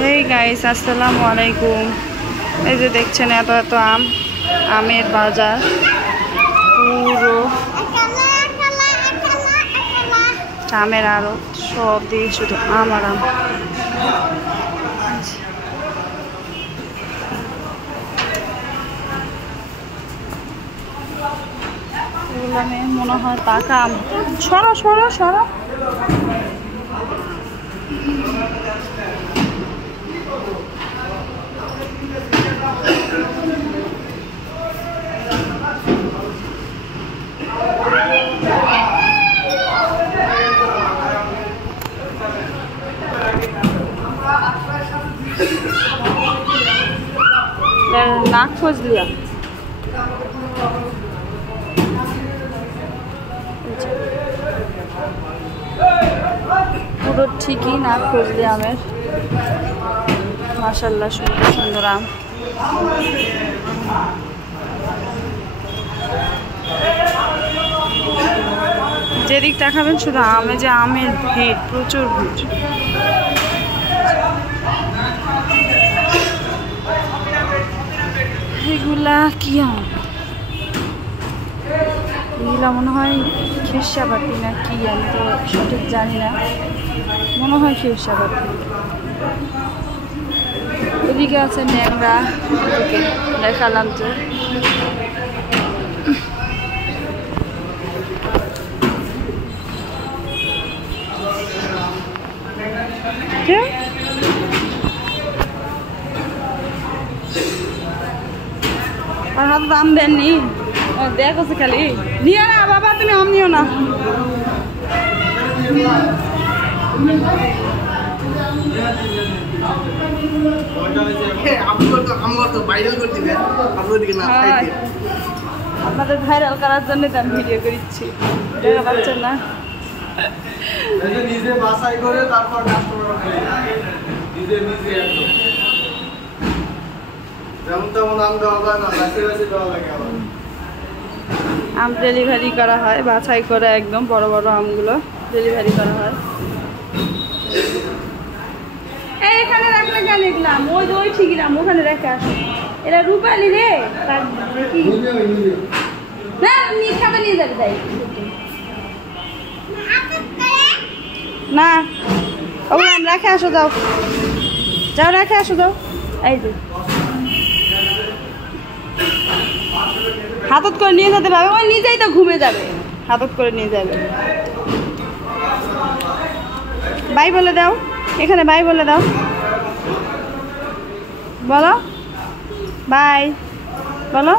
Hey guys, আসসালামু আলাইকুম। এই যে দেখছেন এত এত আমের বাজার, পুরো আমের আড়ত, সব দিয়ে শুধু আম আর আম। এগুলো মনে হয় পাকা আম। সরো সরো সরো। নাক ফজলিয়া পুরো ঠিকই নাক ফজলি আমের। মাশাআল্লাহ, সুন্দর সুন্দর আম। যেদিক তাকাবেন শুধু আমে, যে আমের ভিড়, প্রচুর ভিড়। এগুলা কি আম? এগুলা মনে হয় খিরসাবাতি না কি, আমি তো সঠিক জানি না, মনে হয় খিরসাবাতি। এদিকে আছে ন্যাংরা, দেখালাম তো। আর হাত দাম দেননি, দেখো খালি নিও না বাবা, তুমি আম নিও না। আপনাদের ভাইরাল করার জন্য আমি ভিডিও করছি, দেখা পাচ্ছেন না? নিজে বাছাই করে তারপর যেমন তেমন আম দেওয়া যায় না, দেওয়া লাগে। আম ডেলিভারি করা হয়, বাছাই করে একদম বড় বড় আমগুলো ডেলিভারি করা হয়। এখানে রাখলে কেন দেখলাম, ওই ঠিকই নাম ওখানে রেখে আসো। এরা রূপালি রে, দেখি না খাবে নিয়ে যাবে, তাই না ওগুলো আম রেখে আসো, যাও যাও রেখে আসো, যাও। এই যে হাতত করে নিয়ে যেতে পারবে, ওই নিজেই তো ঘুমে যাবে, হাতত করে নিয়ে যাবে। বাই বলে দাও, এখানে বাই বলে দাও, বলো বাই বলো।